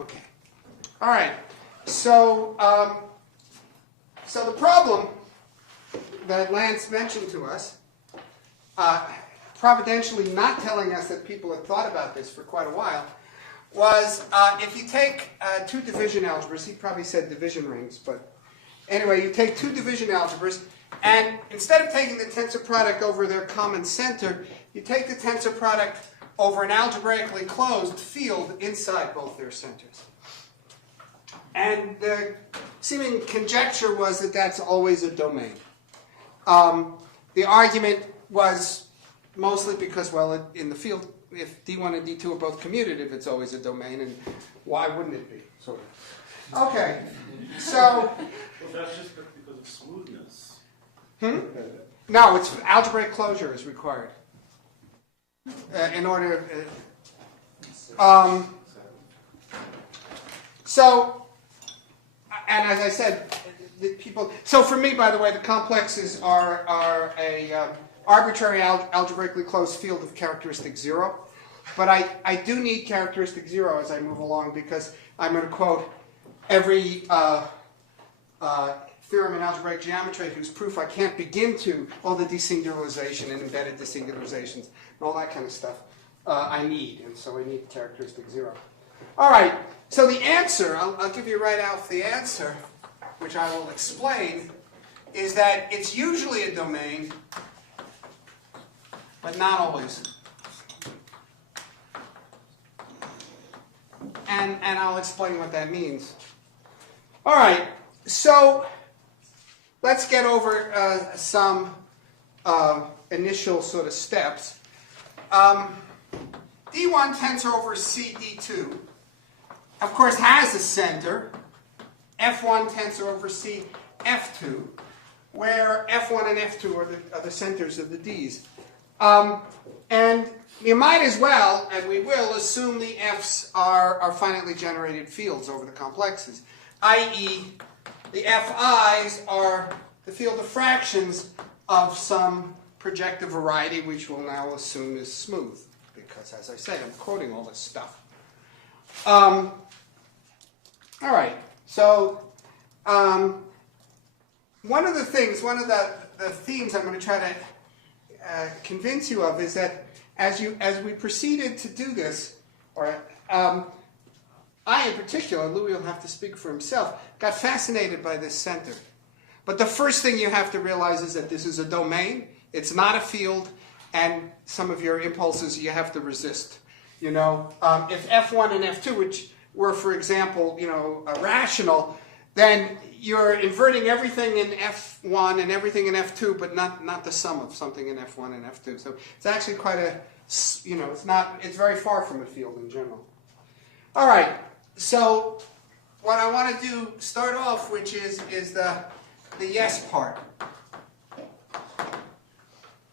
Okay. All right. So, so the problem that Lance mentioned to us, providentially not telling us that people had thought about this for quite a while, was if you take two division algebras, he probably said division rings, but anyway, you take two division algebras, and instead of taking the tensor product over their common center, you take the tensor product over an algebraically closed field inside both their centers. And the seeming conjecture was that that's always a domain. The argument was mostly because, well, in the field, if D1 and D2 are both commutative, it's always a domain, and why wouldn't it be, sort of? Okay, so... Well, that's just because of smoothness. No, it's algebraic closure is required. In order... so, and as I said, the people... So for me, by the way, the complexes are a arbitrary algebraically closed field of characteristic 0. But I do need characteristic 0 as I move along, because I'm going to quote every theorem in algebraic geometry whose proof I can't begin to, all the desingularization and embedded desingularizations and all that kind of stuff I need. And so I need characteristic 0. All right, so the answer, I'll give you right out the answer, which I will explain, is that it's usually a domain, but not always. And I'll explain what that means. All right, so let's get over some initial sort of steps. D1 tensor over C D2, of course, has a center, F1 tensor over C F2, where F1 and F2 are the centers of the Ds. And you might as well, and we will, assume the F's are finitely generated fields over the complexes, i.e. the Fi's are the field of fractions of some projective variety, which we'll now assume is smooth, because, as I say, I'm quoting all this stuff. All right, so one of the themes I'm going to try to convince you of is that as we proceeded to do this, or I in particular, Louis will have to speak for himself, got fascinated by this center. But the first thing you have to realize is that this is a domain, it's not a field, and some of your impulses you have to resist. You know, if F1 and F2, which were, for example, rational, then you're inverting everything in F1 and everything in F2, but not the sum of something in F1 and F2. So it's actually quite a, it's very far from a field in general. All right, so what I want to do, start off, which is the yes part.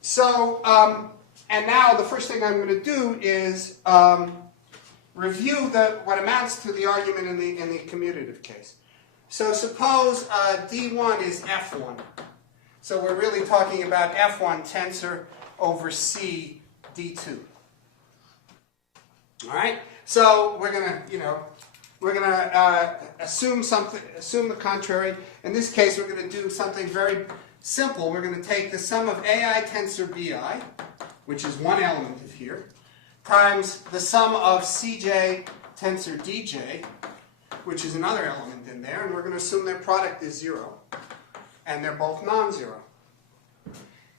So, and now the first thing I'm going to do is review what amounts to the argument in the commutative case. So suppose D1 is F1. So we're really talking about F1 tensor over C D2. All right. So we're gonna, assume the contrary. In this case, we're going to do something very simple. We're going to take the sum of AI tensor BI, which is one element of here, times the sum of CJ tensor DJ, which is another element in there, and we're going to assume their product is 0, and they're both non-zero.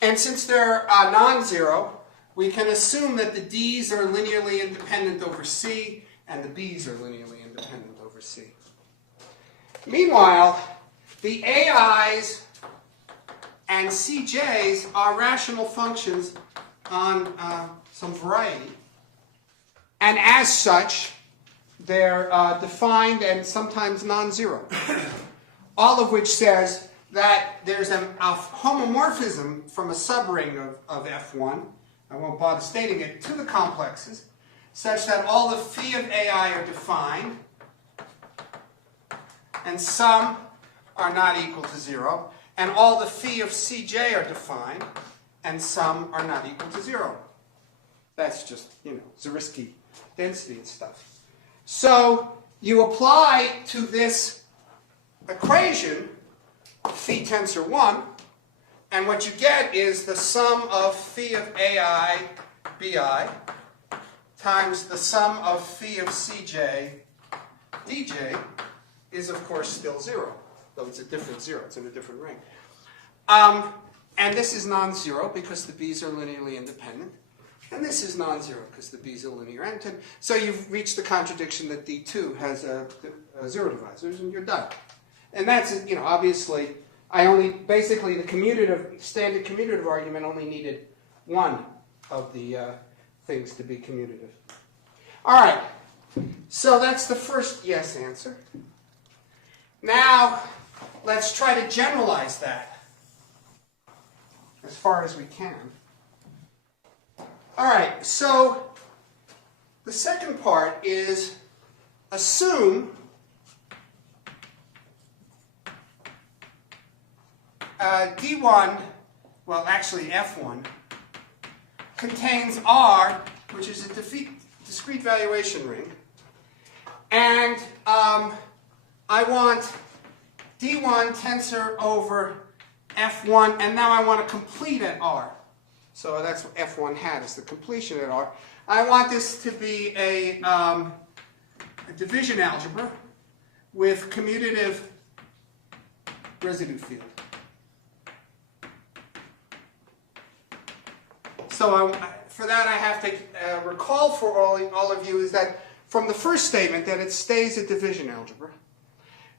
And since they're non-zero, we can assume that the D's are linearly independent over C, and the B's are linearly independent over C. Meanwhile, the AI's and CJ's are rational functions on some variety, and as such, they're defined and sometimes non-zero. All of which says that there's a homomorphism from a subring of F1, I won't bother stating it, to the complexes, such that all the phi of AI are defined, and some are not equal to 0, and all the phi of CJ are defined, and some are not equal to 0. That's just, Zariski density and stuff. So you apply to this equation phi tensor 1, and what you get is the sum of phi of ai bi times the sum of phi of cj dj is, of course, still 0, though it's a different 0. It's in a different ring. And this is non-zero because the b's are linearly independent. And this is non-zero because the b's are linear independent. So you've reached the contradiction that D2 has zero divisors, and you're done. And that's, obviously, basically the standard commutative argument only needed one of the things to be commutative. All right, so that's the first yes answer. Now, let's try to generalize that as far as we can. All right, so the second part is assume D1, well, actually F1, contains R, which is a discrete valuation ring, and I want D1 tensor over F1, and now I want to complete at R. So that's what F1 hat, is the completion at R. I want this to be a division algebra with commutative residue field. So for that I have to recall for all of you is that from the first statement that it stays a division algebra,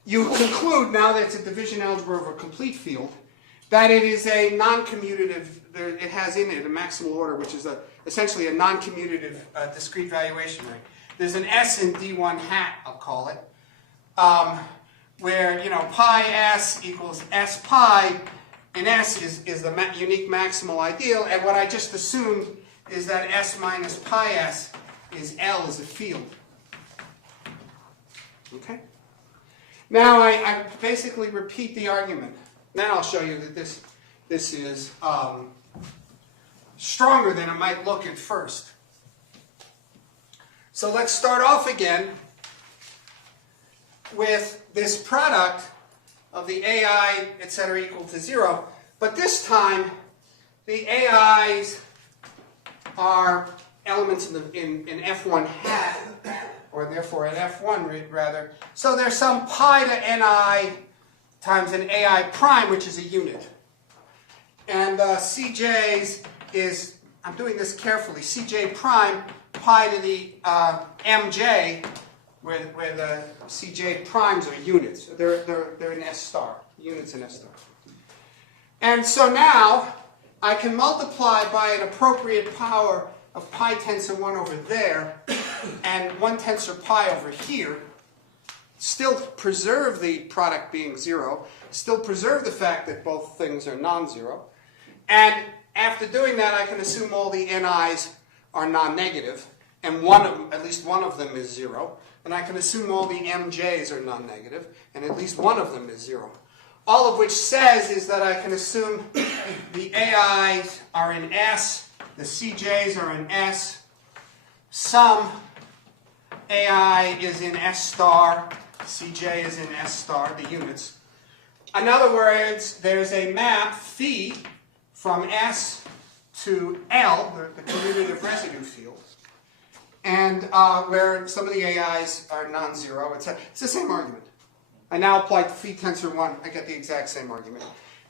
you conclude now that it's a division algebra of a complete field that it is a non-commutative, it has in it a maximal order, which is essentially a non-commutative discrete valuation ring. There's an S in D1 hat, I'll call it, where, pi S equals S pi, and S is the unique maximal ideal, and what I just assumed is that S minus pi S is L as a field. Okay? Now I basically repeat the argument. Now I'll show you that this is stronger than it might look at first. So let's start off again with this product of the AI, etc., equal to 0. But this time, the AIs are elements in F1 hat, or therefore at F1 rather. So there's some pi to Ni times an AI prime, which is a unit. And Cj's is, I'm doing this carefully, Cj prime pi to the Mj, where the Cj primes are units. They're in S star, units in S star. And so now I can multiply by an appropriate power of pi tensor 1 over there and 1 tensor pi over here, still preserve the product being 0, still preserve the fact that both things are non-zero, and after doing that I can assume all the Ni's are non-negative, and at least one of them is 0, and I can assume all the Mj's are non-negative, and at least one of them is 0. All of which says is that I can assume the AI's are in S, the CJ's are in S, some AI is in S star, CJ is in S star, the units. In other words, there's a map phi from S to L, the commutative residue field, and where some of the AI's are non-zero, etc. It's the same argument. I now apply phi tensor 1, I get the exact same argument.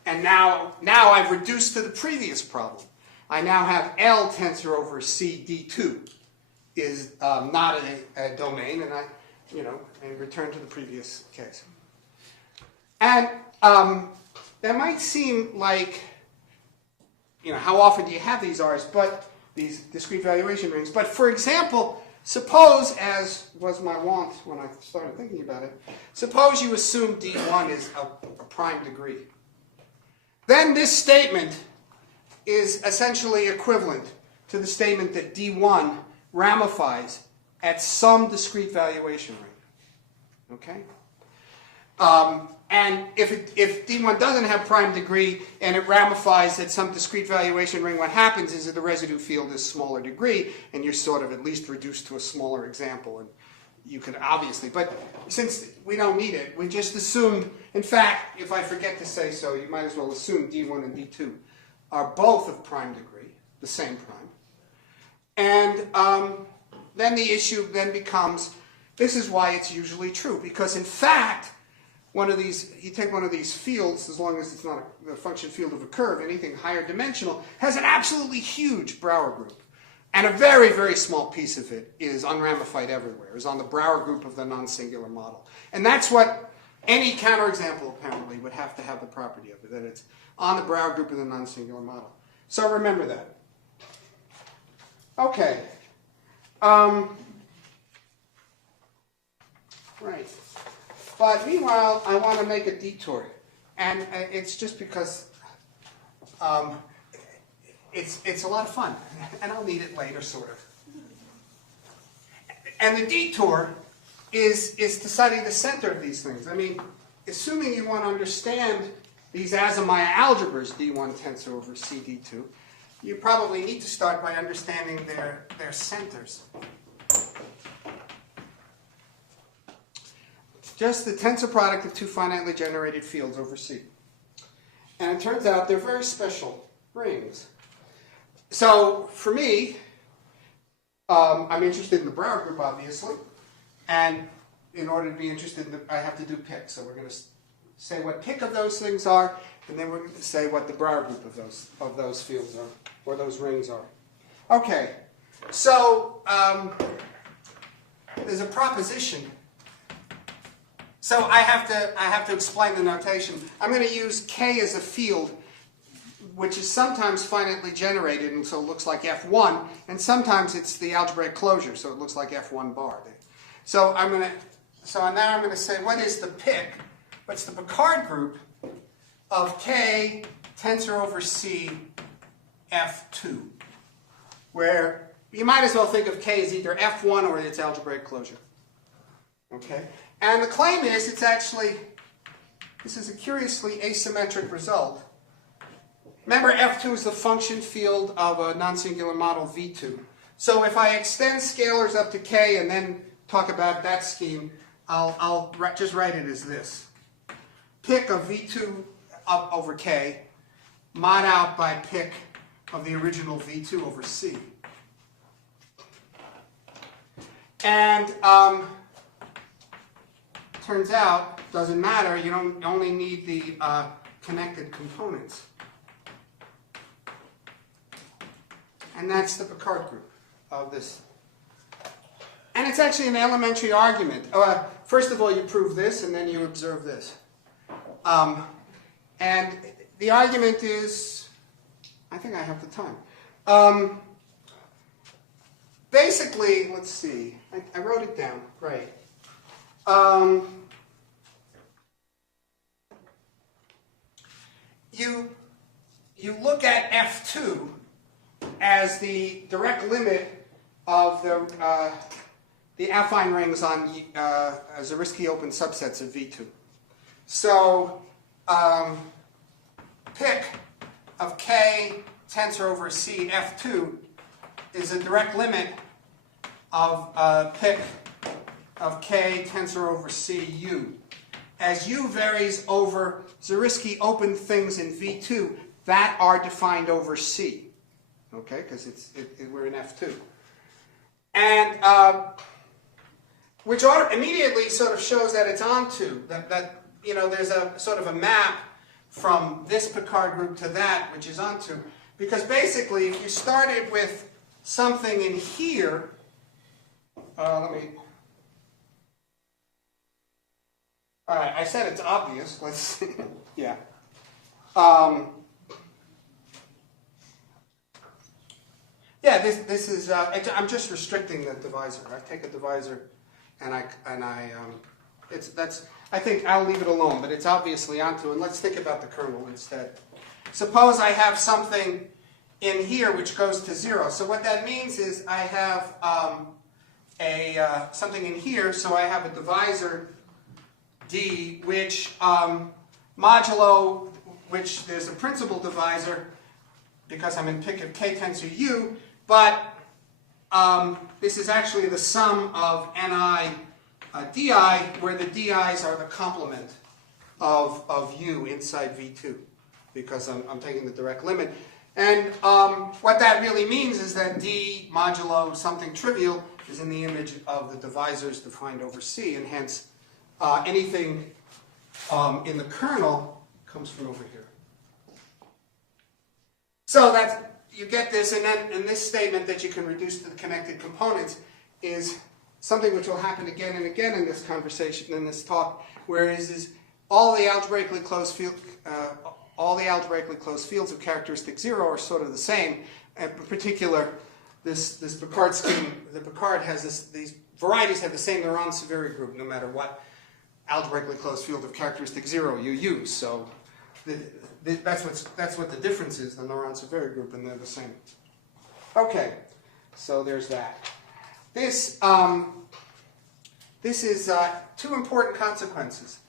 And now I've reduced to the previous problem. I now have L tensor over C D2 is not a domain, and I return to the previous case. And that might seem like, how often do you have these R's, but these discrete valuation rings? But for example, suppose, as was my wont when I started thinking about it, suppose you assume D1 is a prime degree. Then this statement is essentially equivalent to the statement that D1 ramifies at some discrete valuation ring. Okay? And if D1 doesn't have prime degree and it ramifies at some discrete valuation ring, what happens is that the residue field is smaller degree, and you're sort of at least reduced to a smaller example, and you could obviously, but since we don't need it, we just assumed, in fact, if I forget to say so, you might as well assume D1 and D2 are both of prime degree, the same prime. And then the issue then becomes, this is why it's usually true, because in fact, one of these, you take one of these fields, as long as it's not the function field of a curve, anything higher dimensional, has an absolutely huge Brauer group. And a very, very small piece of it is unramified everywhere, is on the Brauer group of the non-singular model. And that's what any counterexample apparently would have to have the property of it, that it's on the Brauer group of the non-singular model. So remember that. Okay. Right. But meanwhile, I want to make a detour. And it's just because it's a lot of fun. And I'll need it later, sort of. And the detour is deciding the center of these things. I mean, assuming you want to understand these Asimaya algebras, D1 tensor over CD2, you probably need to start by understanding their centers. Just the tensor product of two finitely generated fields over C. And it turns out they're very special rings. So for me, I'm interested in the Brauer group, obviously. And in order to be interested in I have to do pick. So we're going to say what pick of those things are, and then we're going to say what the Brauer group of those fields are, or those rings are. Okay, so there's a proposition. So I have to explain the notation. I'm going to use K as a field, which is sometimes finitely generated, and so it looks like F1, and sometimes it's the algebraic closure, so it looks like F1 bar. So now I'm going to say, what is the pick? What's the Picard group of K tensor over C F2? Where you might as well think of K as either F1 or its algebraic closure. Okay? And the claim is it's actually, this is a curiously asymmetric result. Remember, F2 is the function field of a non-singular model V2. So if I extend scalars up to K and then talk about that scheme, I'll just write it as this. Pick of V2 up over K, mod out by pick of the original V2 over C. And turns out, doesn't matter, you don't only need the connected components. And that's the Picard group of this. And it's actually an elementary argument. First of all, you prove this, and then you observe this. And the argument is, I think I have the time. Basically, let's see. I wrote it down. Right. You look at F2 as the direct limit of the affine rings on Zariski open subsets of V2. So pick of K tensor over C F2 is a direct limit of pick of K tensor over C U. As U varies over Zariski open things in V2 that are defined over C. Okay, because we're in F2. And which immediately sort of shows that it's onto, that you know, there's a sort of a map from this Picard group to that, which is onto. Because basically, if you started with something in here, all right, I said it's obvious. Let's see. Yeah. Yeah, this is. I'm just restricting the divisor. I take a divisor, and I think I'll leave it alone, but it's obviously onto. And let's think about the kernel instead. Suppose I have something in here which goes to 0. So what that means is I have something in here. So I have a divisor D, which modulo, which there's a principal divisor because I'm in pick of K tensor U. But this is actually the sum of ni di, where the di's are the complement of u inside V2, because I'm taking the direct limit. And what that really means is that d modulo something trivial is in the image of the divisors defined over C, and hence anything in the kernel comes from over here. So that you get this, and then in this statement that you can reduce to the connected components is something which will happen again and again in this conversation, in this talk, whereas is all the algebraically closed fields of characteristic 0 are sort of the same. In particular, this Picard scheme, the Picard has these varieties have the same Laurent-Severi group no matter what algebraically closed field of characteristic 0 you use. So that's what the difference is, the Laurent-Severi group, and they're the same. Okay, so there's that. This is two important consequences.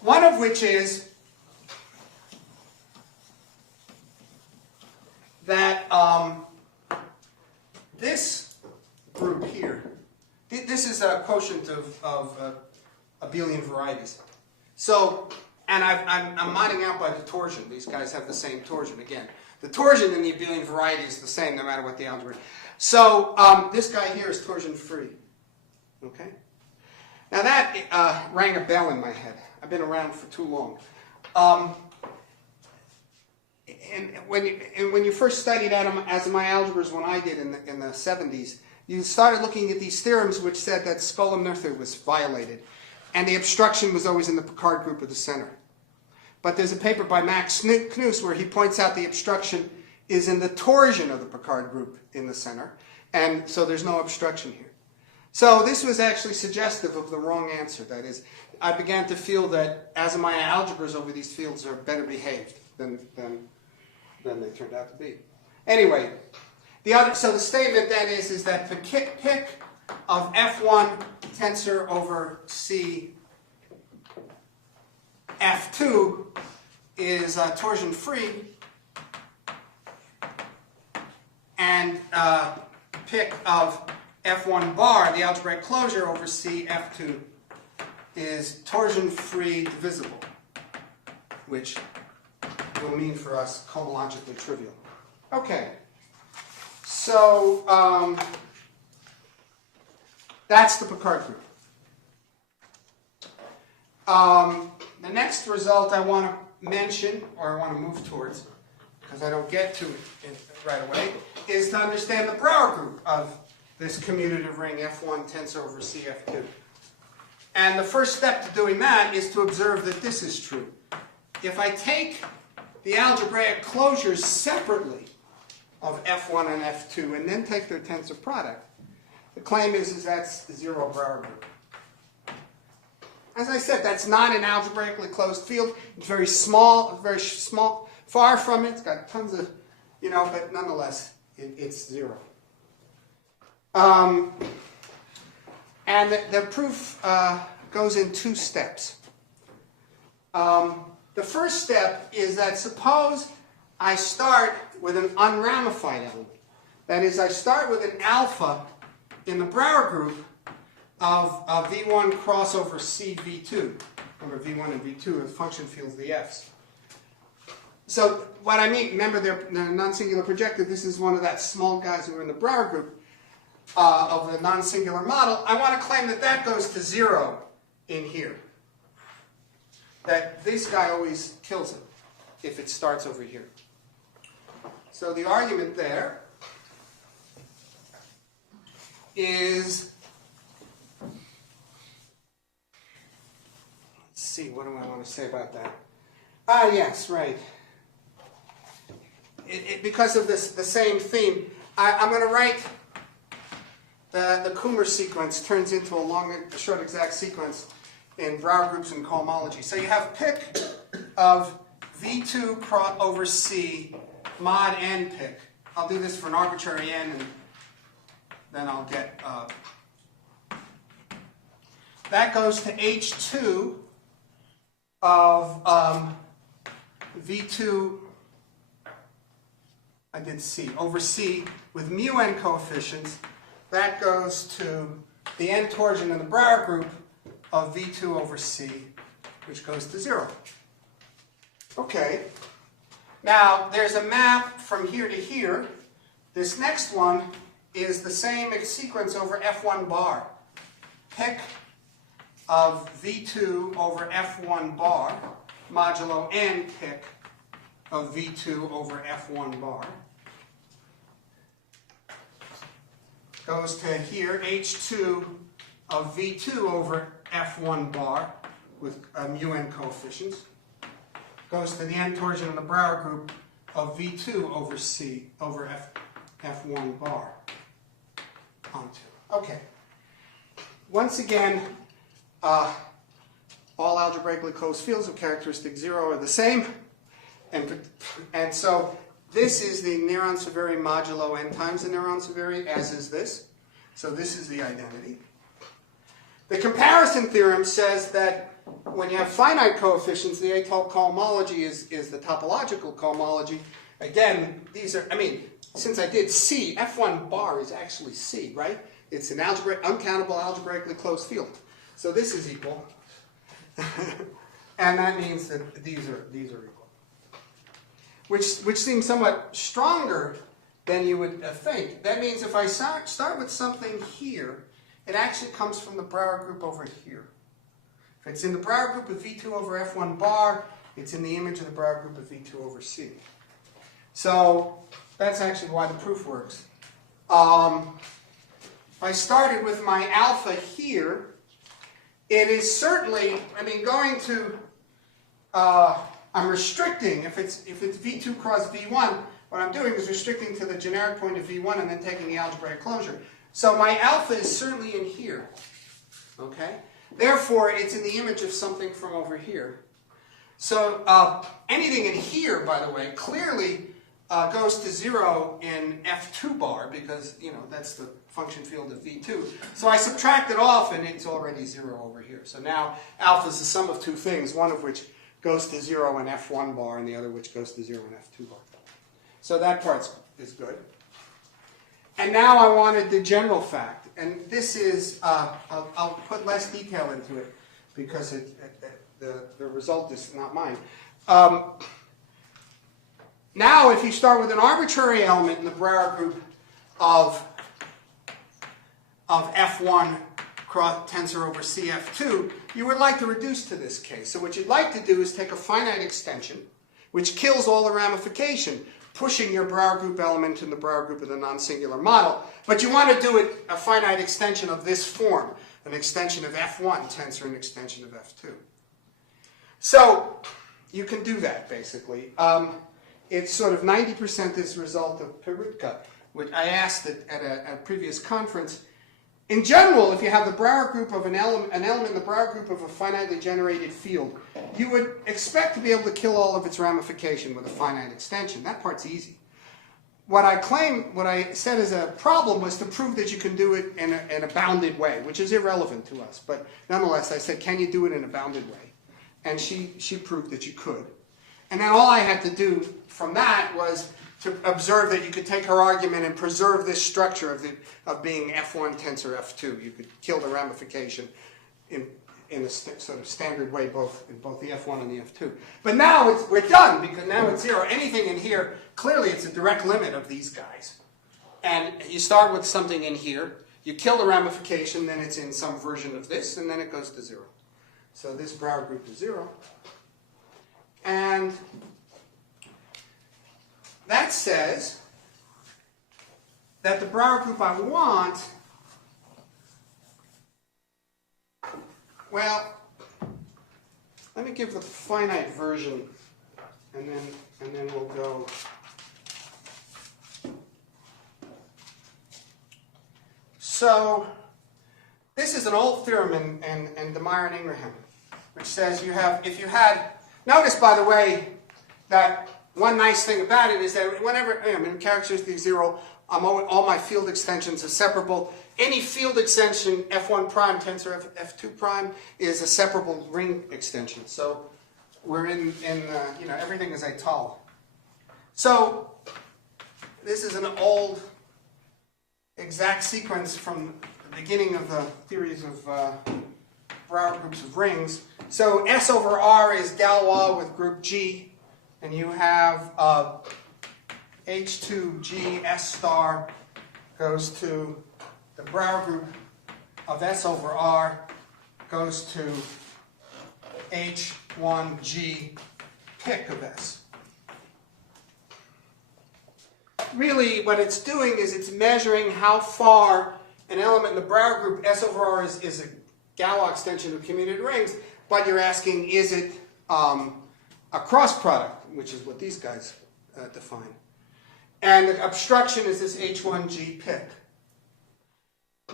One of which is that this group here, this is a quotient of abelian varieties. So, and I'm modding out by the torsion. These guys have the same torsion again. The torsion in the abelian variety is the same no matter what the algebra. So this guy here is torsion free. Okay. Now that rang a bell in my head. I've been around for too long. And when you first studied Asimov algebras, when I did in the 70s, you started looking at these theorems which said that Skolem-Noether was violated, and the obstruction was always in the Picard group of the center. But there's a paper by Max Knus where he points out the obstruction is in the torsion of the Picard group in the center, and so there's no obstruction here. So this was actually suggestive of the wrong answer. That is, I began to feel that Asimov algebras over these fields are better behaved than they turned out to be. Anyway, so the statement then is that the pick of F1 tensor over C F2 is torsion free, and pick of F1 bar, the algebraic closure over C F2, is torsion free divisible, which will mean for us cohomologically trivial. Okay, so that's the Picard group. The next result I want to mention, or I want to move towards, because I don't get to it right away, is to understand the Brouwer group of this commutative ring F1 tensor over CF2. And the first step to doing that is to observe that this is true. If I take the algebraic closures separately of F1 and F2 and then take their tensor product, the claim is that's the zero Brouwer group. As I said, that's not an algebraically closed field. It's very small, far from it. It's got tons of, but nonetheless, it's zero. And the proof goes in two steps. The first step is that suppose I start with an unramified element. That is, I start with an alpha in the Brouwer group of V1 crossover CV2, over V1 and V2 as function fields the Fs. So what I mean, remember they're non-singular projective. This is one of that small guys who are in the Brouwer group of the non-singular model. I want to claim that that goes to 0 in here. That this guy always kills it if it starts over here. So the argument there is, let's see, what do I want to say about that? Ah, yes, right. Because of this, the same theme, I'm going to write the Kummer sequence turns into a short exact sequence in Brouwer groups and cohomology. So you have pick of V2 cross over C mod n pick. I'll do this for an arbitrary n, and then I'll get that goes to H2 of V2. I did C over C with mu n coefficients that goes to the n torsion in the Brauer group of V2 over C, which goes to 0. Okay. Now, there's a map from here to here. This next one is the same sequence over F1 bar. Pick of V2 over F1 bar modulo n pick of V2 over F1 bar. Goes to here, H2 of V2 over F1 bar with mu n coefficients. Goes to the n torsion in the Brauer group of V2 over C over F1 bar onto. Okay. Once again, all algebraically closed fields of characteristic 0 are the same. And so this is the Néron-Severi modulo n times the Néron-Severi, as is this. So this is the identity. The comparison theorem says that when you have finite coefficients, the atoll cohomology is the topological cohomology. Again, these are, since I did C, F1 bar is actually C, right? It's an uncountable algebraically closed field. So this is equal. And that means that these are equal. Which seems somewhat stronger than you would think. That means if I start with something here, it actually comes from the Brauer group over here. If it's in the Brauer group of V2 over F1 bar, it's in the image of the Brauer group of V2 over C. So that's actually why the proof works. If I started with my alpha here, it is certainly, going to, I'm restricting, if it's V2 cross V1, what I'm doing is restricting to the generic point of V1 and then taking the algebraic closure. So my alpha is certainly in here, okay? Therefore, it's in the image of something from over here. So anything in here, by the way, clearly goes to 0 in F2 bar because, that's the function field of V2. So I subtract it off and it's already 0 over here. So now alpha is the sum of two things, one of which goes to 0 in F1 bar and the other which goes to 0 in F2 bar. So that part is good. And now I wanted the general fact. And this is, I'll put less detail into it because the result is not mine. Now if you start with an arbitrary element in the Brauer group of F1 cross tensor over CF2, you would like to reduce to this case. So what you'd like to do is take a finite extension, which kills all the ramification, pushing your Brauer group element in the Brauer group of the non-singular model. But you want to do it a finite extension of this form, an extension of F1 tensor an extension of F2. So you can do that, basically. It's sort of 90% this result of Perutka, which I asked at a previous conference. In general, if you have the Brauer group of an element in the Brauer group of a finitely generated field, you would expect to be able to kill all of its ramification with a finite extension. That part's easy. What I said as a problem was to prove that you can do it in a bounded way, which is irrelevant to us. But nonetheless, I said, can you do it in a bounded way? And she proved that you could. And then all I had to do from that was to observe that you could take her argument and preserve this structure of being F1 tensor F2. You could kill the ramification in a sort of standard way in both the F1 and the F2. But now we're done because now it's 0. Anything in here, clearly it's a direct limit of these guys. And you start with something in here, you kill the ramification, then it's in some version of this, and then it goes to 0. So this Brauer group is 0. And that says that the Brauer group I want, well, let me give the finite version, and then we'll go. So this is an old theorem in De Meyer and Ingraham, which says if you had, notice by the way that one nice thing about it is that whenever, in characteristic 0, all my field extensions are separable. Any field extension, F1 prime tensor F2 prime, is a separable ring extension. So we're in everything is atoll. So this is an old exact sequence from the beginning of the theories of Brauer groups of rings. So S over R is Galois with group G, and you have H2G S star goes to the Brauer group of S over R goes to H1G pick of S. Really, what it's doing is it's measuring how far an element in the Brauer group, S over R is a Galois extension of commutative rings, but you're asking, is it a cross product, which is what these guys define. And the obstruction is this H1G pick.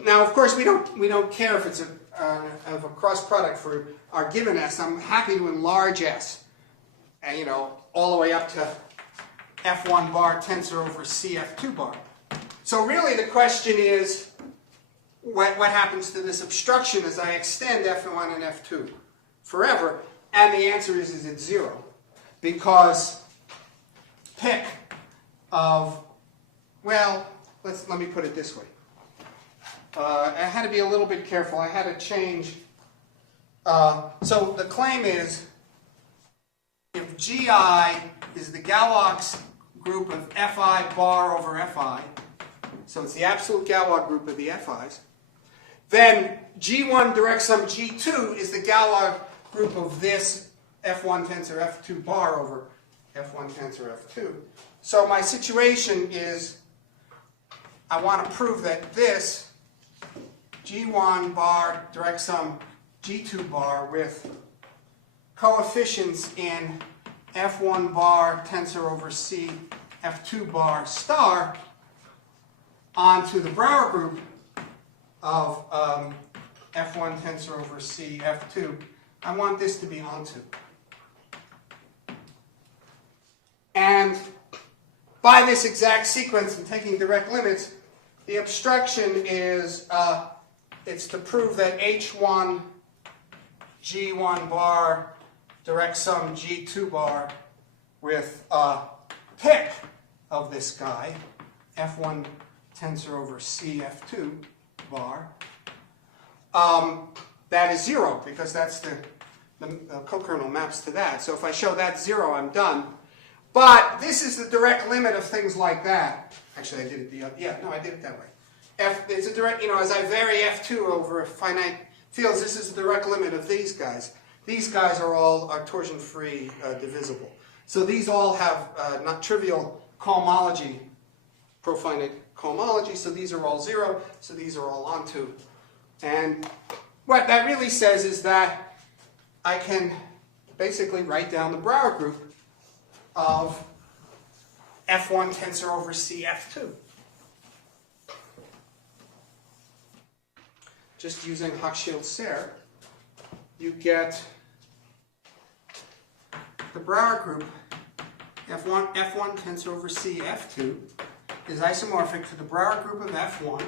Now, of course, we don't care if it's a cross product for our given S. I'm happy to enlarge S, and, all the way up to F1 bar tensor over C F2 bar. So really the question is, what happens to this obstruction as I extend F1 and F2 forever? And the answer is it's 0. Because pick of, well, let me put it this way. I had to be a little bit careful. I had to change. So the claim is, if GI is the Galois group of Fi bar over Fi, so it's the absolute Galois group of the Fi's, then G1 direct sum G2 is the Galois group of this F1 tensor F2 bar over F1 tensor F2. So my situation is, I want to prove that this G1 bar direct sum G2 bar with coefficients in F1 bar tensor over C F2 bar star onto the Brauer group of F1 tensor over C F2. I want this to be onto. And by this exact sequence and taking direct limits, the obstruction is, it's to prove that H1 G1 bar direct sum G2 bar with pick of this guy, F1 tensor over C F2 bar, that is 0, because that's the co-kernel maps to that. So if I show that 0, I'm done. But this is the direct limit of things like that. Actually, I did it I did it that way. It's a direct, as I vary F2 over finite fields, this is the direct limit of these guys. These guys are all torsion-free, divisible. So these all have not trivial cohomology, profinite cohomology, so these are all 0, so these are all onto. And what that really says is that I can basically write down the Brauer group of F1 tensor over C F2. Just using Hochschild-Serre, you get the Brauer group F1 tensor over C F2 is isomorphic to the Brauer group of F1,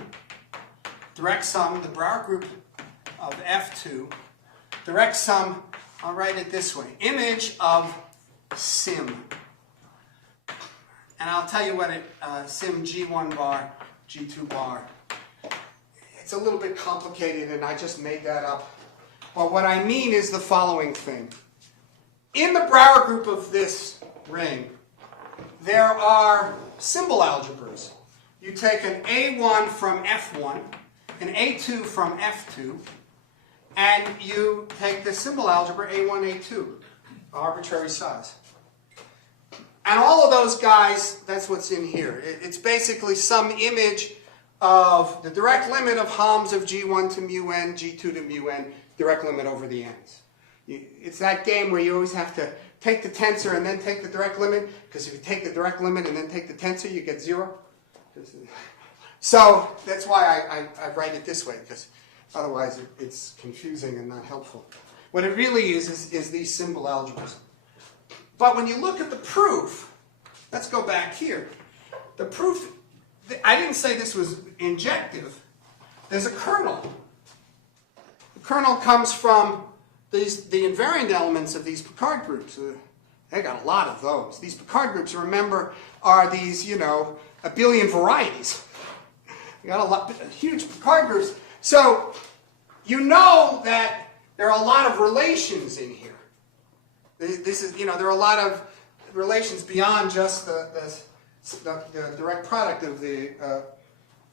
direct sum the Brauer group of F2, direct sum, I'll write it this way, image of sim. And I'll tell you what it, sim G1 bar, G2 bar. It's a little bit complicated and I just made that up. But what I mean is the following thing. In the Brauer group of this ring, there are symbol algebras. You take an A1 from F1, an A2 from F2, and you take the symbol algebra A1, A2, arbitrary size. And all of those guys, that's what's in here. It's basically some image of the direct limit of Homs of G1 to mu n, G2 to mu n, direct limit over the n's. It's that game where you always have to take the tensor and then take the direct limit, because if you take the direct limit and then take the tensor, you get 0. So that's why I write it this way, because otherwise it's confusing and not helpful. What it really is these symbol algebras. But when you look at the proof, let's go back here. The proof, I didn't say this was injective. There's a kernel. The kernel comes from the invariant elements of these Picard groups. They got a lot of those. These Picard groups, remember, are these, a billion varieties. You got a lot, huge Picard groups. So you know that there are a lot of relations in here. This is, there are a lot of relations beyond just the direct product of the,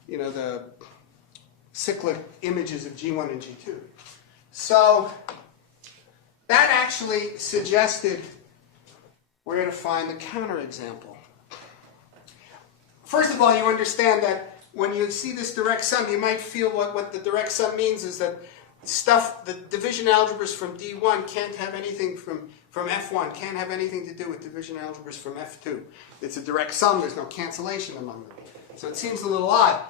the cyclic images of G1 and G2. So that actually suggested where to find the counterexample. First of all, you understand that when you see this direct sum, you might feel what the direct sum means is that the division algebras from D1 can't have anything from F1, can't have anything to do with division algebras from F2. It's a direct sum, there's no cancellation among them. So it seems a little odd.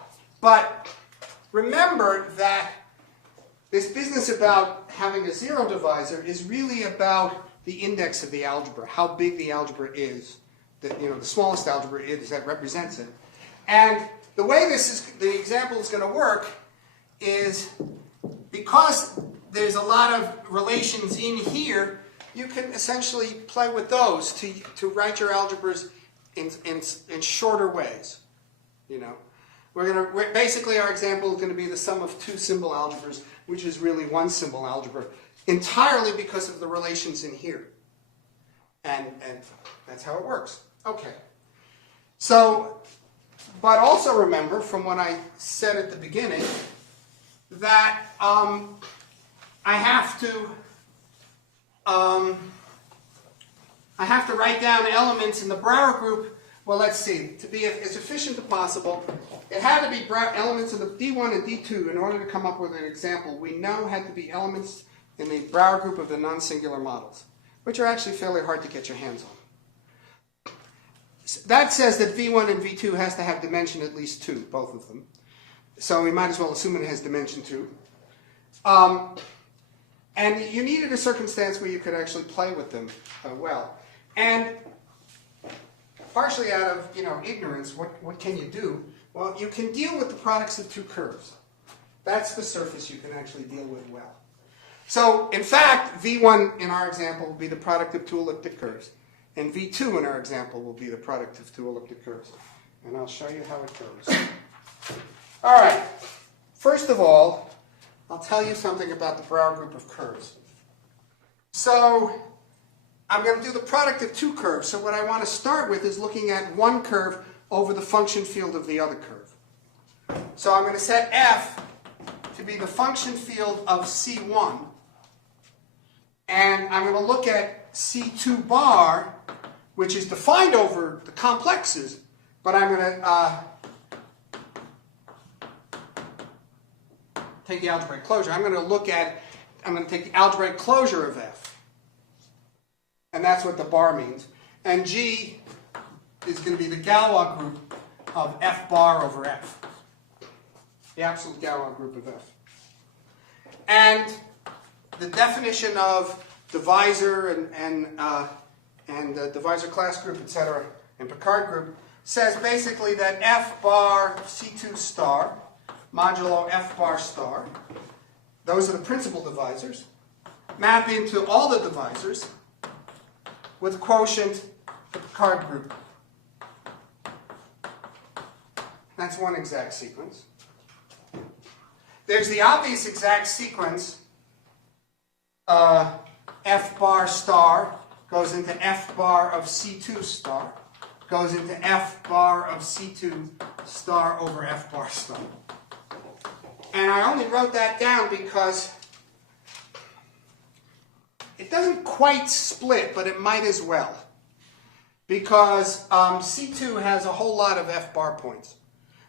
But remember that this business about having a zero divisor is really about the index of the algebra, how big the algebra is, the smallest algebra is that represents it. And the way the example is going to work is because there's a lot of relations in here, you can essentially play with those to write your algebras in shorter ways. Basically our example is going to be the sum of two symbol algebras, which is really one symbol algebra, entirely because of the relations in here. And that's how it works. Okay. So, but also remember from what I said at the beginning that I have to write down elements in the Brouwer group. Well, let's see. To be as efficient as possible, it had to be elements in the D1 and D2 in order to come up with an example. We know had to be elements in the Brouwer group of the non-singular models, which are actually fairly hard to get your hands on. That says that V1 and V2 has to have dimension at least 2, both of them. So we might as well assume it has dimension 2. And you needed a circumstance where you could actually play with them well. And partially out of ignorance, what can you do? Well, you can deal with the products of two curves. That's the surface you can actually deal with well. So, in fact, V1 in our example will be the product of two elliptic curves. And V2 in our example will be the product of two elliptic curves. And I'll show you how it goes. All right. First of all, I'll tell you something about the Brouwer group of curves. So, I'm going to do the product of two curves. So what I want to start with is looking at one curve over the function field of the other curve. So I'm going to set F to be the function field of C1. And I'm going to look at C2 bar, which is defined over the complexes, but I'm going to take the algebraic closure. I'm going to take the algebraic closure of F. And that's what the bar means. And G is going to be the Galois group of F bar over F. The absolute Galois group of F. And the definition of divisor and divisor class group, etc., and Picard group says basically that F bar C2 star modulo F bar star, those are the principal divisors, map into all the divisors with quotient the Picard group. That's one exact sequence. There's the obvious exact sequence. F bar star goes into F bar of C2 star, goes into F bar of C2 star over F bar star. And I only wrote that down because it doesn't quite split, but it might as well. Because C2 has a whole lot of F bar points.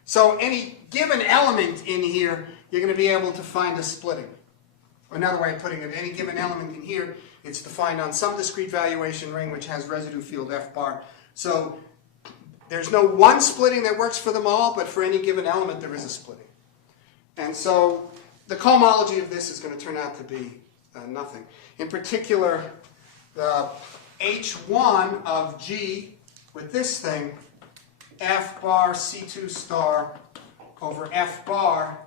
So any given element in here, you're going to be able to find a splitting. Or another way of putting it, any given element in here, it's defined on some discrete valuation ring which has residue field F bar. So there's no one splitting that works for them all, but for any given element there is a splitting. And so the cohomology of this is going to turn out to be nothing. In particular, the H1 of G with this thing, F bar C2 star over F bar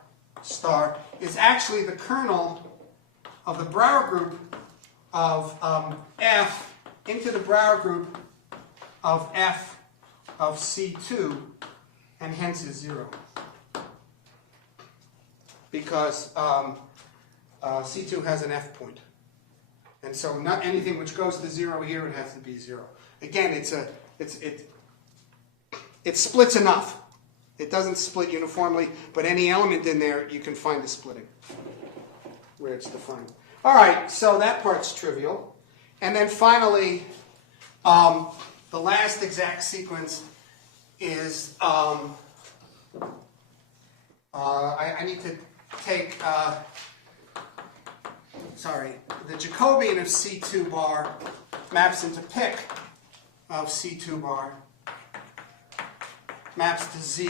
star, is actually the kernel of the Brouwer group of F into the Brouwer group of F of C2, and hence is 0. because C2 has an F point. And so not anything which goes to 0 here, it has to be 0. Again, it splits enough. It doesn't split uniformly, but any element in there, you can find the splitting where it's defined. All right, so that part's trivial. And then finally, the last exact sequence is, I need to take, the Jacobian of C2 bar maps into pic of C2 bar, maps to Z.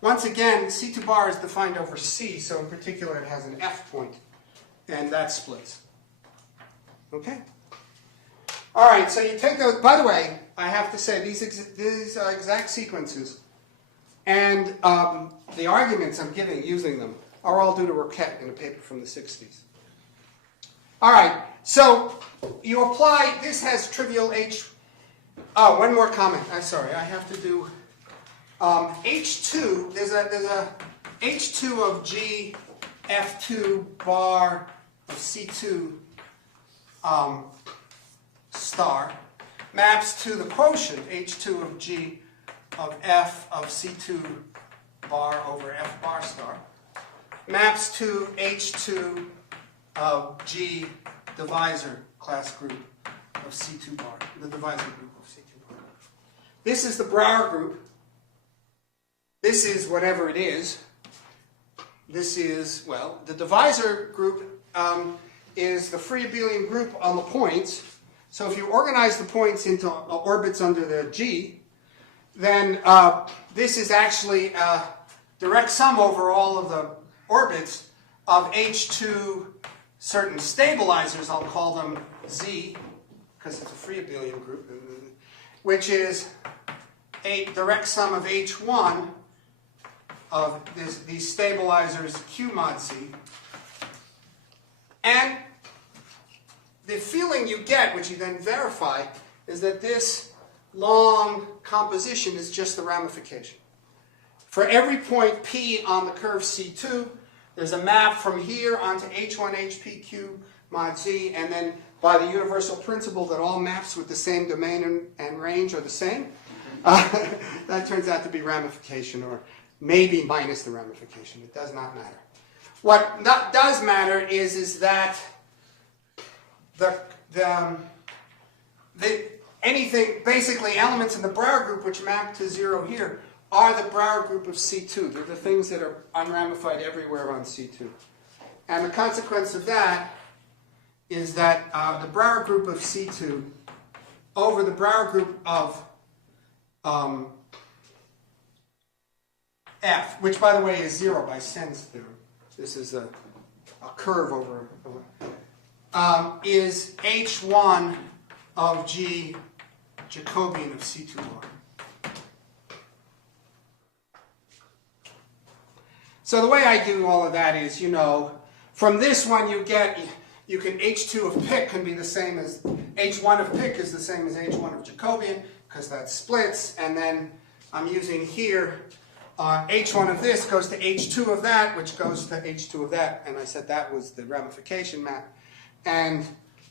Once again, C2 bar is defined over C, so in particular it has an F point, and that splits. Okay? All right, so you take those. By the way, I have to say, these exact sequences and the arguments I'm giving using them are all due to Roquette in a paper from the 60s. All right, so you apply, this has trivial H. Oh, one more comment. I'm sorry, I have to do H2. There's a H2 of G F2 bar of C2 star maps to the quotient H2 of G of F of C2 bar over F bar star maps to H2 of G divisor class group of C2 bar, the divisor group of C2 bar. This is the Brouwer group. This is whatever it is. This is, well, the divisor group is the free abelian group on the points. So if you organize the points into orbits under the G, then this is actually a direct sum over all of the orbits of H2 certain stabilizers, I'll call them Z, because it's a free abelian group, which is a direct sum of H1 of these stabilizers Q mod Z. And the feeling you get, which you then verify, is that this long composition is just the ramification. For every point P on the curve C2, there's a map from here onto H1 HPQ mod Z, and then by the universal principle that all maps with the same domain and range are the same, that turns out to be ramification, or maybe minus the ramification. It does not matter. What does matter is that anything, basically elements in the Brouwer group which map to 0 here are the Brouwer group of C2. They're the things that are unramified everywhere on C2. And the consequence of that is that the Brouwer group of C2 over the Brouwer group of F, which by the way is 0 by Sen's theorem. This is a curve over, is H1 of G Jacobian of C2 bar. So the way I do all of that is, from this one you can H2 of pic can be the same as, H1 of pic is the same as H1 of Jacobian, because that splits, and then I'm using here, H1 of this goes to H2 of that, which goes to H2 of that, and I said that was the ramification map. And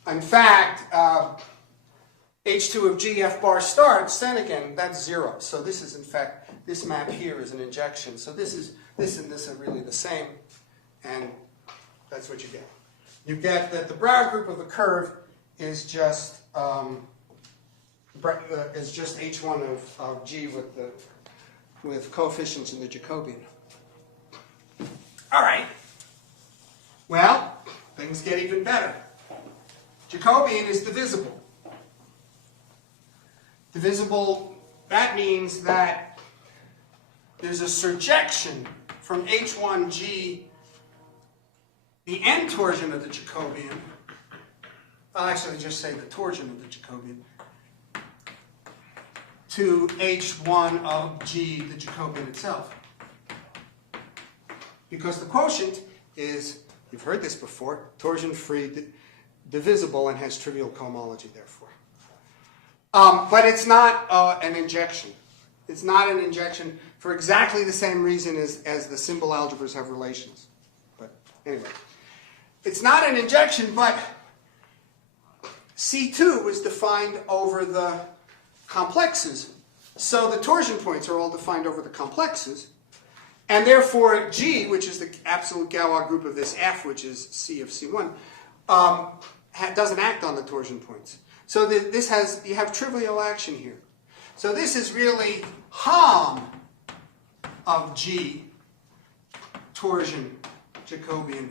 in fact, H2 of G F bar starts, then again, that's 0. So this is, in fact, this map here is an injection. So this and this are really the same, and that's what you get. You get that the Brouwer group of the curve is just H1 of G with coefficients in the Jacobian. All right. Well, things get even better. Jacobian is divisible. Divisible, that means that there's a surjection from H1G, the end torsion of the Jacobian. I'll actually just say the torsion of the Jacobian, to H1 of G, the Jacobian itself. Because the quotient is, you've heard this before, torsion-free, divisible, and has trivial cohomology, therefore. But it's not an injection. It's not an injection for exactly the same reason as the symbol algebras have relations. Anyway, it's not an injection, but C2 is defined over the complexes. So the torsion points are all defined over the complexes. And therefore, G, which is the absolute Galois group of this F, which is C of C1, doesn't act on the torsion points. So you have trivial action here. So this is really Hom of G, torsion Jacobian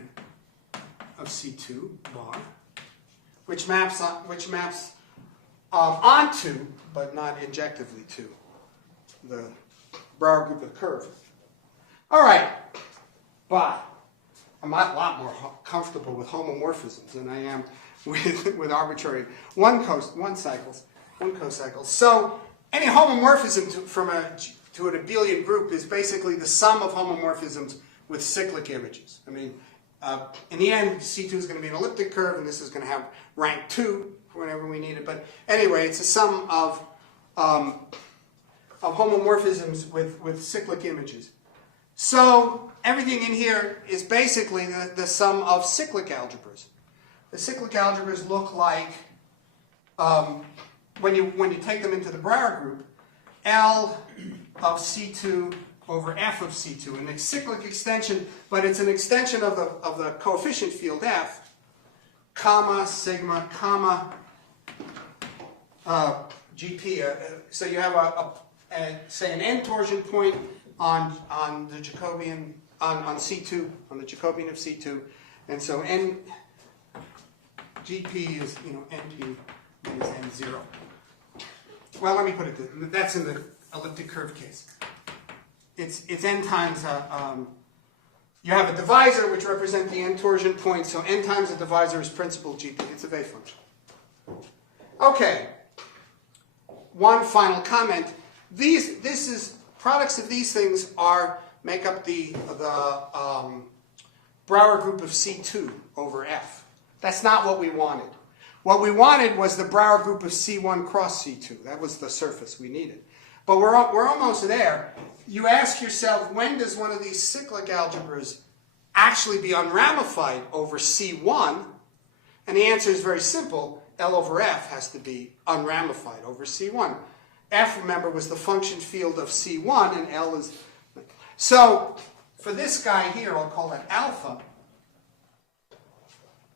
of C2 bar, which maps onto, but not injectively to, the Brauer group of the curve. All right, but I'm a lot more comfortable with homomorphisms than I am with arbitrary one cocycles. So any homomorphism to an abelian group is basically the sum of homomorphisms with cyclic images. I mean, in the end, C2 is going to be an elliptic curve, and this is going to have rank 2 whenever we need it. But anyway, it's a sum of homomorphisms with cyclic images. So everything in here is basically the sum of cyclic algebras. The cyclic algebras look like, when you take them into the Brauer group, L of C2 over F of C2, and a cyclic extension, but it's an extension of the coefficient field F, comma, sigma, comma, GP. So you have say an n torsion point on the Jacobian, on C2, on the Jacobian of C2, and so n GP is, NP is n0. Well, let me put it, that's in the elliptic curve case. It's n times, you have a divisor which represents the n torsion point, so n times the divisor is principal GP. It's a wave function. Okay, one final comment. Products of these things make up the Brauer group of C2 over F. That's not what we wanted. What we wanted was the Brauer group of C1 cross C2. That was the surface we needed. But we're almost there. You ask yourself, when does one of these cyclic algebras actually be unramified over C1? And the answer is very simple. L over F has to be unramified over C1. F, remember, was the function field of C1, and L is... So, for this guy here, I'll call it alpha,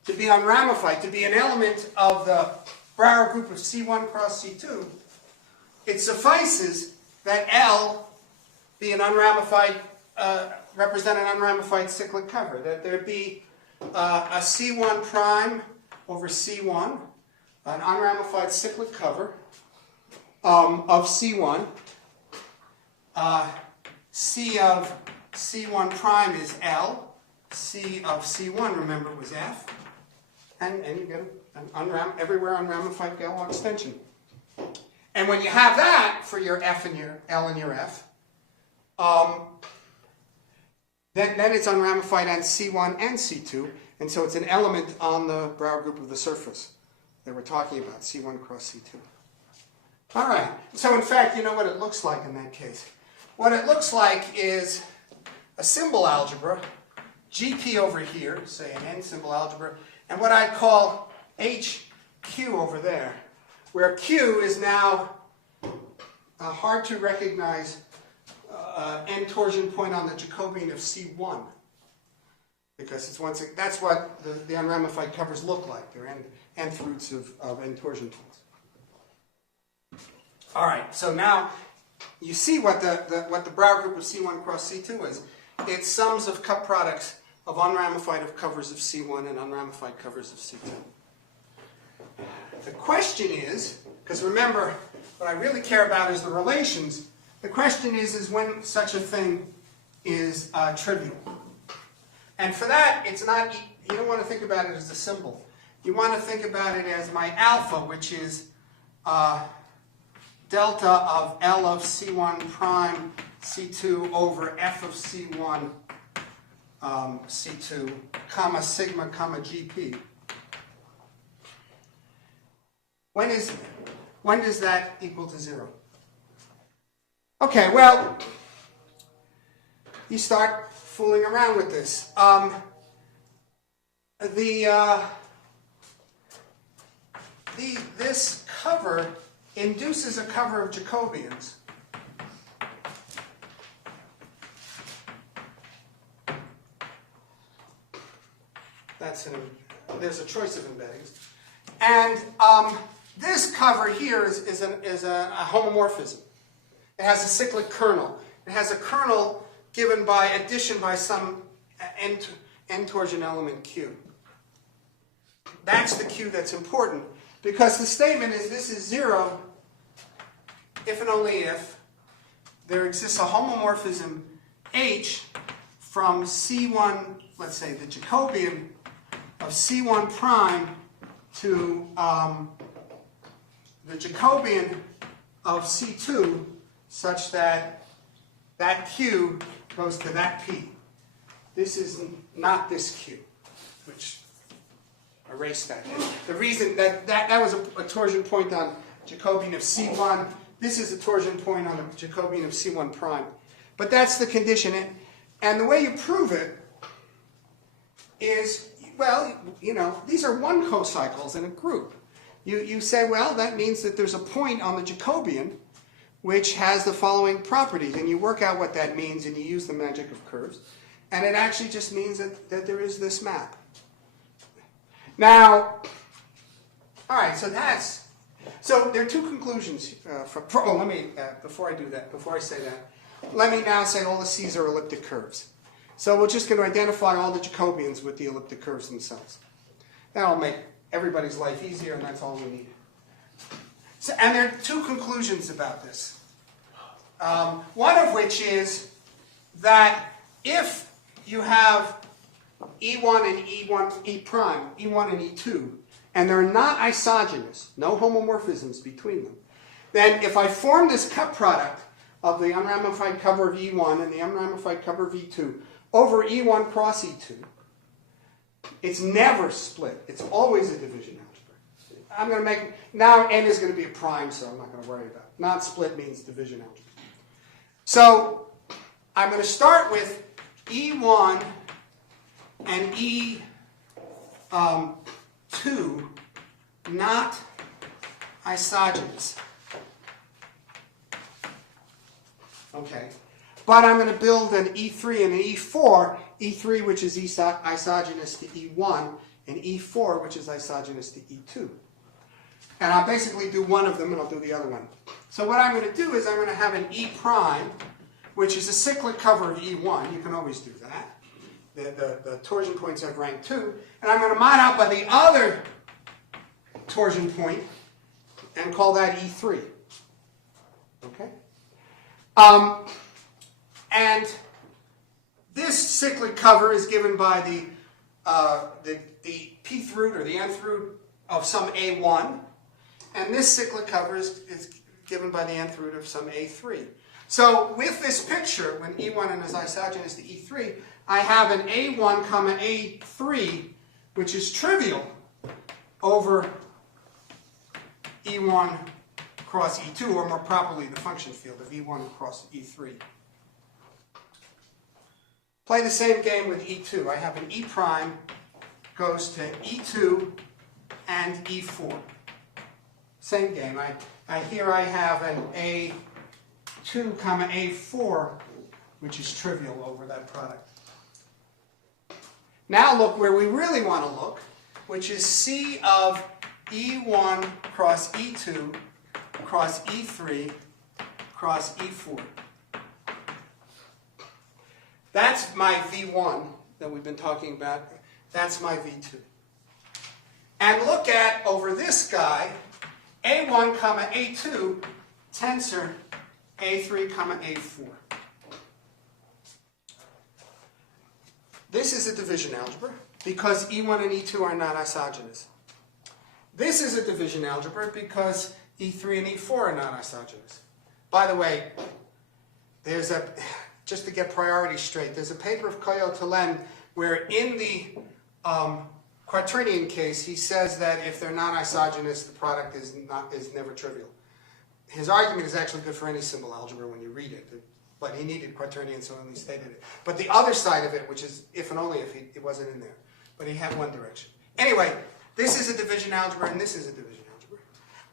to be unramified, to be an element of the Brauer group of C1 cross C2, it suffices that L be an unramified, represent an unramified cyclic cover, that there be a C1 prime over C1, an unramified cyclic cover of C1. C of C1 prime is L. C of C1, remember, was F. And you get an everywhere unramified Galois extension. And when you have that for your F and your L and your F, then it's unramified on C1 and C2, and so it's an element on the Brauer group of the surface that we're talking about, C1 cross C2. All right, so in fact, you know what it looks like in that case. What it looks like is a symbol algebra, GP over here, say an n symbol algebra, and what I'd call HQ over there, where Q is now hard to recognize n torsion point on the Jacobian of C1, because it's that's what the unramified covers look like. They're nth roots of n torsion points. All right, so now you see what the Brauer group of C1 cross C2 is. It's sums of cup products of unramified of covers of C1 and unramified covers of C2. The question is, because remember, what I really care about is the relations. The question is when such a thing is trivial. And for that, it's not, you don't want to think about it as a symbol. You want to think about it as my alpha, which is delta of L of C1 prime C2 over F of C1 C2, comma sigma, comma GP. When does that equal to 0? Okay, well, you start fooling around with this. this cover induces a cover of Jacobians. There's a choice of embeddings. And this cover here is a homomorphism. It has a cyclic kernel. It has a kernel given by addition by some n-torsion element Q. That's the Q that's important, because the statement is this is 0 if and only if there exists a homomorphism H from C1, let's say the Jacobian of C1 prime to the Jacobian of C2 such that that Q goes to that P. This is not this Q, which erase that. The reason that was a torsion point on Jacobian of C1. This is a torsion point on the Jacobian of C1 prime. But that's the condition. And the way you prove it is, well, you know, these are one cocycles in a group. You say, well, that means that there's a point on the Jacobian which has the following properties. And you work out what that means, and you use the magic of curves. And it actually just means that there is this map. Now, all right, so there are two conclusions before I say that, let me now say all the C's are elliptic curves. So we're just going to identify all the Jacobians with the elliptic curves themselves. That'll make everybody's life easier, and that's all we need. So, and there are two conclusions about this. One of which is that if you have E1 and E prime, E1 and E2, and they're not isogynous, no homomorphisms between them, then if I form this cup product of the unramified cover of E1 and the unramified cover of E2 over E1 cross E2, it's never split. It's always a division algebra. I'm going to make, now n is going to be a prime, so I'm not going to worry about it. Not split means division algebra. So I'm going to start with E1 and E2 not isogynous. Okay. But I'm going to build an E3 and an E4, E3 which is isogynous to E1, and E4 which is isogynous to E2. And I'll basically do one of them and I'll do the other one. So what I'm going to do is I'm going to have an E prime, which is a cyclic cover of E1. You can always do that. The torsion points have rank 2. And I'm going to mod out by the other torsion point and call that E3. Okay? And this cyclic cover is given by the pth root or the nth root of some A1. And this cyclic cover is given by the nth root of some A3. So with this picture, when E1 is isogynous to E3, I have an A1 comma A3, which is trivial over E1 cross E2, or more properly, the function field of E1 cross E3. Play the same game with E2. I have an E prime goes to E2 and E4. Same game. Here I have an A2 comma A4, which is trivial over that product. Now look where we really want to look, which is C of E1 cross E2 cross E3 cross E4. That's my V1 that we've been talking about. That's my V2. And look at, over this guy, A1 comma A2 tensor A3 comma A4. This is a division algebra because E1 and E2 are not isogynous. This is a division algebra because E3 and E4 are not isogynous. By the way, just to get priorities straight, there's a paper of Koyo Telen where in the quaternion case, he says that if they're not isogynous, the product is never trivial. His argument is actually good for any symbol algebra when you read it, but he needed quaternion, so he only stated it. But the other side of it, which is if and only if it wasn't in there. but he had one direction. Anyway, this is a division algebra and this is a division algebra.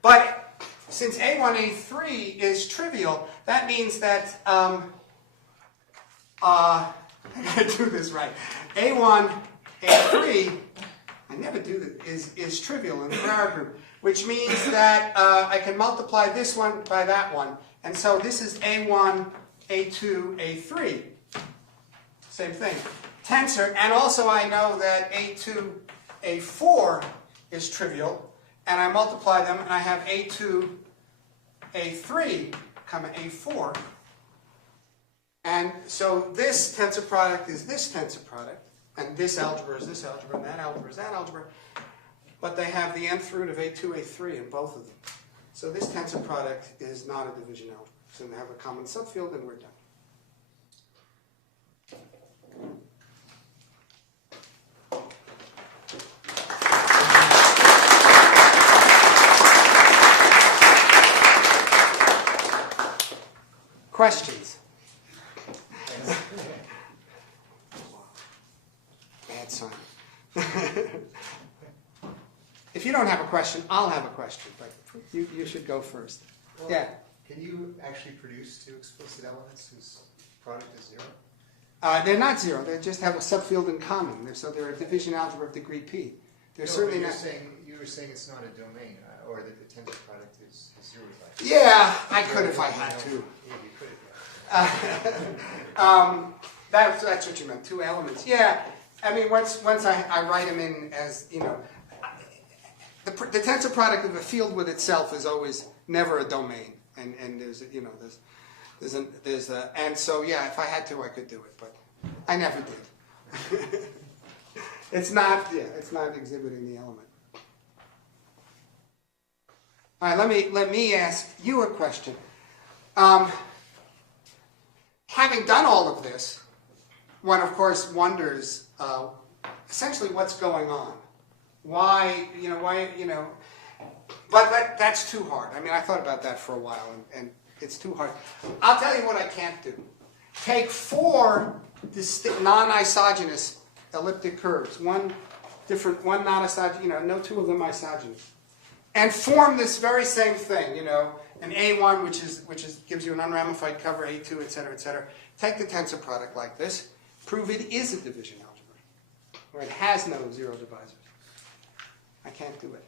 But since A1, A3 is trivial, that means that, I gotta do this right. A1, A3, I never do this, is trivial in the Ferrari group, which means that I can multiply this one by that one. And so this is A1, A2, A3. Same thing. Tensor, and also I know that A2, A4 is trivial, and I multiply them, and I have A2, A3, comma A4. And so this tensor product is this tensor product, and this algebra is this algebra, and that algebra is that algebra. But they have the nth root of A2, A3 in both of them. So this tensor product is not a division algebra. So they have a common subfield, and we're done. Questions? Bad sign. If you don't have a question, I'll have a question, but you should go first. Well, Yeah. Can you actually produce two explicit elements whose product is zero? They're not zero. They just have a subfield in common. So they're a division algebra of degree P. They're certainly not. You were saying it's not a domain, or that the tensor product is zero. Yeah, I could if I had to. Yeah, you could. That's what you meant. Two elements. Yeah. I mean, once I write them in as, you know, the tensor product of a field with itself is always never a domain, and there's, you know, there's a, and so yeah, if I had to, I could do it, but I never did. It's not exhibiting the element. All right, let me ask you a question. Having done all of this, one of course wonders essentially what's going on. Why, but that's too hard. I mean, I thought about that for a while, and it's too hard. I'll tell you what I can't do. Take four non-isogynous elliptic curves, one not isogynous, no two of them isogynous, and form this very same thing, an A1, which gives you an unramified cover, A2, etc., etc. Take the tensor product like this, prove it is a division algebra, where it has no zero divisors. I can't do it.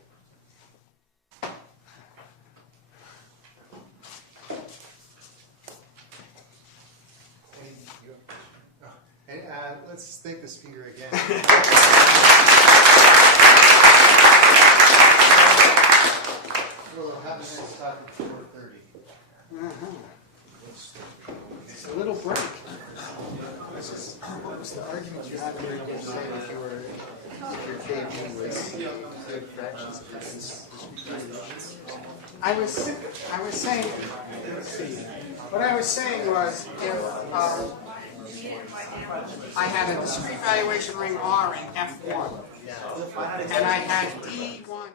And let's thank the speaker again. We'll have a next talk at 4:30. It's a little break. What was the argument you had where you were saying if your KB was good fractions versus I was saying, let's see. What I was saying was if I had a discrete valuation ring R in F1, and I had D1.